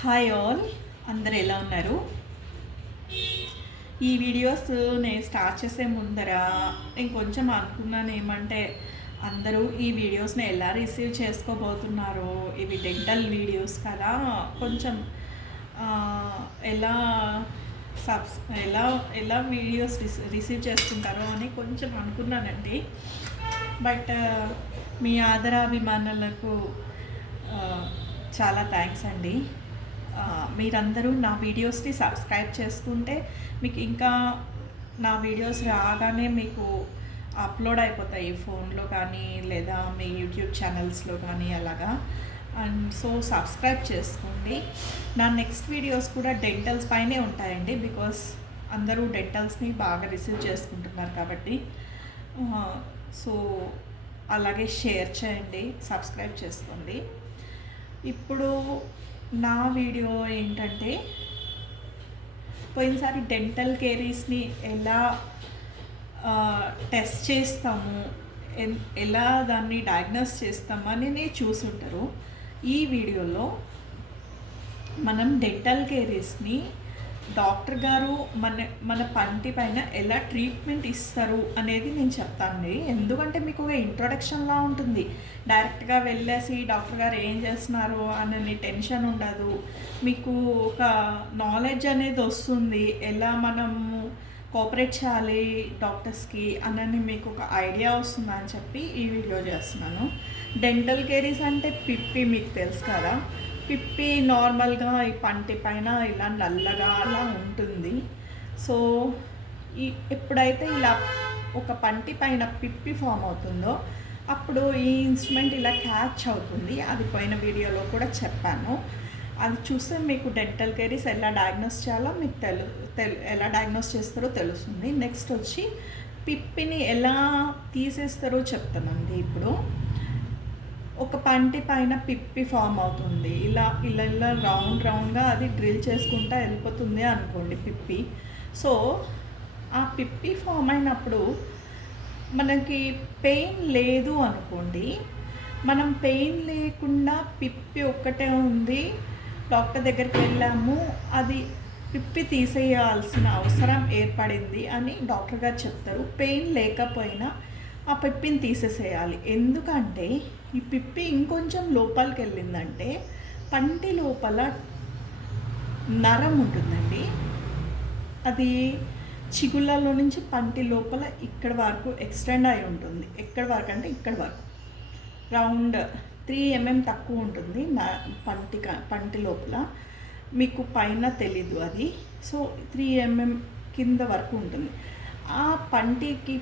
Hi all, అందరు ఎలా ఉన్నారు? ఈ వీడియోస్ నేను స్టార్ట్ చేసే ముందర ఇంకొంచెం అనుకున్నాను ఏమంటే అందరూ ఈ వీడియోస్ని ఎలా రిసీవ్ చేసుకోబోతున్నారో, ఇవి డెంటల్ వీడియోస్ కదా, కొంచెం ఆ, ఎలా సబ్స్ ఎలా ఎలా వీడియోస్ రిసీవ్ చేసుకుంటారో అని కొంచెం అనుకున్నానండి. బట్ మీ ఆదరాభిమానులకు ఆ, చాలా థ్యాంక్స్ అండి. మీరందరూ నా వీడియోస్ని సబ్స్క్రైబ్ చేసుకుంటే మీకు ఇంకా నా వీడియోస్ రాగానే మీకు అప్లోడ్ అయిపోతాయి ఫోన్లో కానీ లేదా మీ యూట్యూబ్ ఛానల్స్లో కానీ అలాగా. అండ్ సో సబ్స్క్రైబ్ చేసుకోండి. నా నెక్స్ట్ వీడియోస్ కూడా డెంటల్స్ పైనే ఉంటాయండి, బికాస్ అందరూ డెంటల్స్ని బాగా రిసీవ్ చేసుకుంటున్నారు కాబట్టి. సో అలాగే షేర్ చేయండి, సబ్స్క్రైబ్ చేసుకోండి. ఇప్పుడు నా వీడియో ఏంటంటే, పోయినసారి డెంటల్ కేరీస్ని ఎలా టెస్ట్ చేస్తాము, ఎలా దాన్ని డయాగ్నోస్ చేస్తాము అని చూసుంటారు. ఈ వీడియోలో మనం డెంటల్ కేరీస్ని డాక్టర్ గారు మన పంటి పైన ఎలా ట్రీట్మెంట్ ఇస్తారు అనేది నేను చెప్తానండి. ఎందుకంటే మీకు ఒక ఇంట్రొడక్షన్లా ఉంటుంది. డైరెక్ట్గా వెళ్ళేసి డాక్టర్ గారు ఏం చేస్తున్నారు అనే టెన్షన్ ఉండదు. మీకు ఒక నాలెడ్జ్ అనేది వస్తుంది, ఎలా మనము కోఆపరేట్ చేయాలి డాక్టర్స్కి అని మీకు ఒక ఐడియా వస్తుందని చెప్పి ఈ వీడియో చేస్తున్నాను. డెంటల్ కేరీస్ అంటే పిప్పి మీకు తెలుసు కదా. పిప్పి నార్మల్గా ఈ పంటి పైన ఇలా నల్లగా అలా ఉంటుంది. సో ఎప్పుడైతే ఇలా ఒక పంటి పైన పిప్పి ఫామ్ అవుతుందో అప్పుడు ఈ ఇన్స్ట్రుమెంట్ ఇలా క్యాచ్ అవుతుంది. అది పోయిన వీడియోలో కూడా చెప్పాను. అది చూస్తే మీకు డెంటల్ కేరీస్ ఎలా డయాగ్నోస్ చేయాలో మీకు ఎలా డయాగ్నోస్ చేస్తారో తెలుస్తుంది. నెక్స్ట్ వచ్చి పిప్పిని ఎలా తీసేస్తారో చెప్తానండి. ఇప్పుడు ఒక పంటి పైన పిప్పి ఫామ్ అవుతుంది, ఇలా ఇలా ఇలా రౌండ్గా అది డ్రిల్ చేసుకుంటా వెళ్ళిపోతుంది అనుకోండి పిప్పి. సో ఆ పిప్పి ఫామ్ అయినప్పుడు మనకి పెయిన్ లేదు అనుకోండి, మనం పెయిన్ లేకుండా పిప్పి ఒక్కటే ఉంది, డాక్టర్ దగ్గరికి వెళ్ళాము, అది పిప్పి తీసేయాల్సిన అవసరం ఏర్పడింది అని డాక్టర్ గారు చెప్తారు. పెయిన్ లేకపోయినా ఆ పిప్పిని తీసేసేయాలి. ఎందుకంటే ఈ పిప్పి ఇంకొంచెం లోపలికి వెళ్ళిందంటే పంటి లోపల నరం ఉంటుందండి. అది చిగుళ్ళలో నుంచి పంటి లోపల ఇక్కడ వరకు ఎక్స్టెండ్ అయి ఉంటుంది. ఎక్కడి వరకు అంటే ఇక్కడ వరకు రౌండ్ 3 mm తక్కువ ఉంటుంది పంటి లోపల. మీకు పైన తెలీదు అది. సో 3 mm కింద వరకు ఉంటుంది. ఆ పంటికి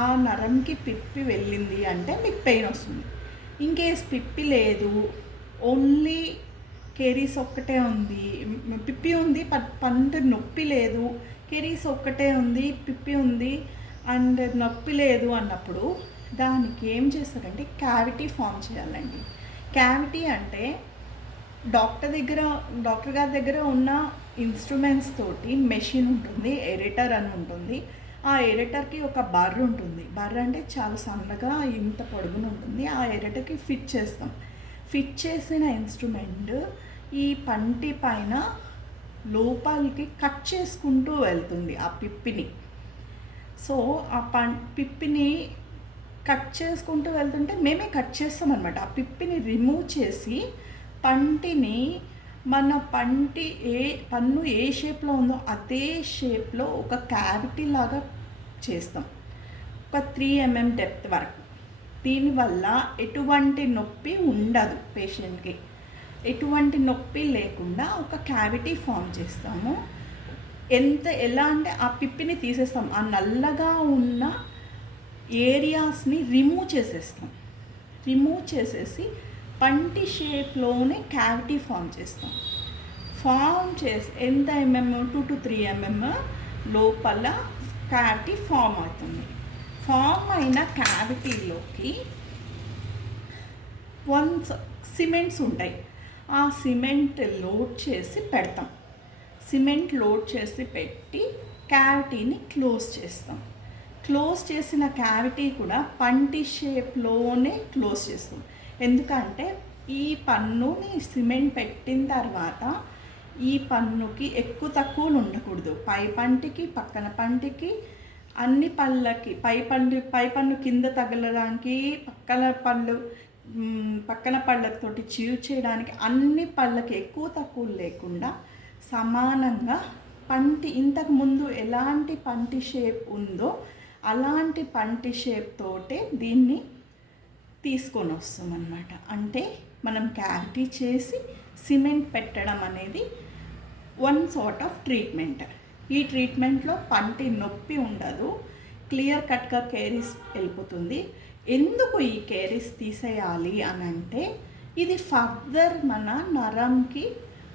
ఆ నరంకి పిప్పి వెళ్ళింది అంటే మీకు పెయిన్ వస్తుంది. ఇన్కేస్ పిప్పి లేదు, ఓన్లీ కేరీస్ ఒక్కటే ఉంది, పిప్పి ఉంది, పంట నొప్పి లేదు, కేరీస్ ఒక్కటే ఉంది, పిప్పి ఉంది అండ్ నొప్పి లేదు అన్నప్పుడు దానికి ఏం చేస్తారంటే క్యావిటీ ఫామ్ చేయాలండి. క్యావిటీ అంటే డాక్టర్ గారి దగ్గర ఉన్న ఇన్స్ట్రుమెంట్స్ తోటి మెషిన్ ఉంటుంది, ఎరేటర్ అని ఉంటుంది. ఆ ఎరేటర్కి ఒక బర్ర ఉంటుంది. బర్ర అంటే చాలా సన్నగా ఇంత పొడుగున ఉంటుంది. ఆ ఎరేటర్కి ఫిట్ చేస్తాం. ఫిట్ చేసిన ఇన్స్ట్రుమెంట్ ఈ పంటి పైన లోపలికి కట్ చేసుకుంటూ వెళ్తుంది ఆ పిప్పిని. సో ఆ పిప్పిని కట్ చేసుకుంటూ వెళ్తుంటే మేమే కట్ చేస్తామన్నమాట. ఆ పిప్పిని రిమూవ్ చేసి పంటిని మన పన్ను ఏ షేప్లో ఉందో అదే షేప్లో ఒక క్యావిటీ లాగా చేస్తాం, ఒక 3 mm డెప్త్ వరకు. దీనివల్ల ఎటువంటి నొప్పి ఉండదు పేషెంట్కి. ఎటువంటి నొప్పి లేకుండా ఒక క్యావిటీ ఫామ్ చేస్తాము. ఎలా అంటే ఆ పిప్పిని తీసేస్తాం, ఆ నల్లగా ఉన్న ఏరియాస్ని రిమూవ్ చేసేసి పంటి షేప్లోనే క్యావిటీ ఫామ్ చేస్తాం. ఎంత 2 to 3 mm లోపల క్యావిటీ ఫామ్ అవుతుంది. ఫామ్ అయిన క్యావిటీలోకి సిమెంట్స్ ఉంటాయి. ఆ సిమెంట్ లోడ్ చేసి పెడతాం. సిమెంట్ లోడ్ చేసి పెట్టి క్యావిటీని క్లోజ్ చేస్తాం. క్లోజ్ చేసిన క్యావిటీ కూడా పంటి షేప్లోనే క్లోజ్ చేస్తాం. ఎందుకంటే ఈ పన్నుని సిమెంట్ పెట్టిన తర్వాత ఈ పన్నుకి ఎక్కువ తక్కువలు ఉండకూడదు. పై పంటికి పక్కన పంటికి అన్ని పళ్ళకి పై పన్ను కింద తగలడానికి పక్కన పళ్ళతోటి చీవ్ చేయడానికి అన్ని పళ్ళకి ఎక్కువ తక్కువలు లేకుండా సమానంగా పంటి ఇంతకు ముందు ఎలాంటి పంటి షేప్ ఉందో అలాంటి పంటి షేప్ తోటే దీన్ని తీసుకొని వస్తామన్నమాట. అంటే మనం క్యావిటీ చేసి సిమెంట్ పెట్టడం అనేది వన్ సార్ట్ ఆఫ్ ట్రీట్మెంట్. ఈ ట్రీట్మెంట్లో పంటి నొప్పి ఉండదు, క్లియర్ కట్గా కేరీస్ వెళ్ళిపోతుంది. ఎందుకు ఈ కేరీస్ తీసేయాలి అని అంటే ఇది ఫర్దర్ మన నరంకి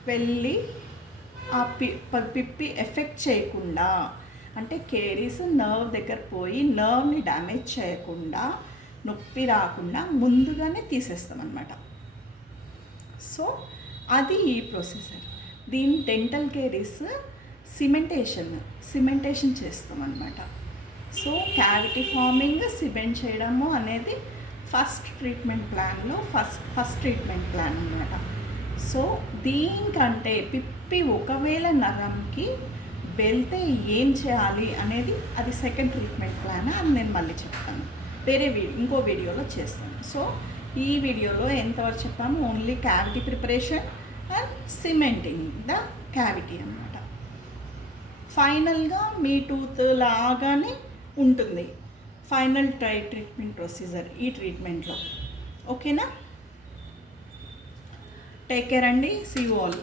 వెళ్ళి ఆ పిప్పి ఎఫెక్ట్ చేయకుండా, అంటే కేరీస్ నర్వ్ దగ్గర పోయి నర్వ్ని డ్యామేజ్ చేయకుండా, నొప్పి రాకుండా ముందుగానే తీసేస్తామన్నమాట. సో అది ఈ ప్రొసీజర్. దీని డెంటల్ కేరీస్ సిమెంటేషన్ చేస్తామన్నమాట. సో క్యావిటీ ఫార్మింగ్ సిమెంట్ చేయడము అనేది ఫస్ట్ ట్రీట్మెంట్ ప్లాన్ అన్నమాట. సో దీనికంటే పిప్పి ఒకవేళ నరంకి వెళ్తే ఏం చేయాలి అనేది అది సెకండ్ ట్రీట్మెంట్ ప్లాన్. అది నేను మళ్ళీ చెప్తాను, ఇంకో వీడియోలో చేస్తాను. సో ఈ వీడియోలో ఎంతవరకు చెప్పాము, only cavity preparation and cementing the cavity అన్నమాట. ఫైనల్గా మీ టూత్ లాగానే ఉంటుంది ఫైనల్ ట్రీట్మెంట్ ప్రొసీజర్ ఈ ట్రీట్మెంట్లో. ఓకేనా? టేక్ కేర్ అండి. See you all.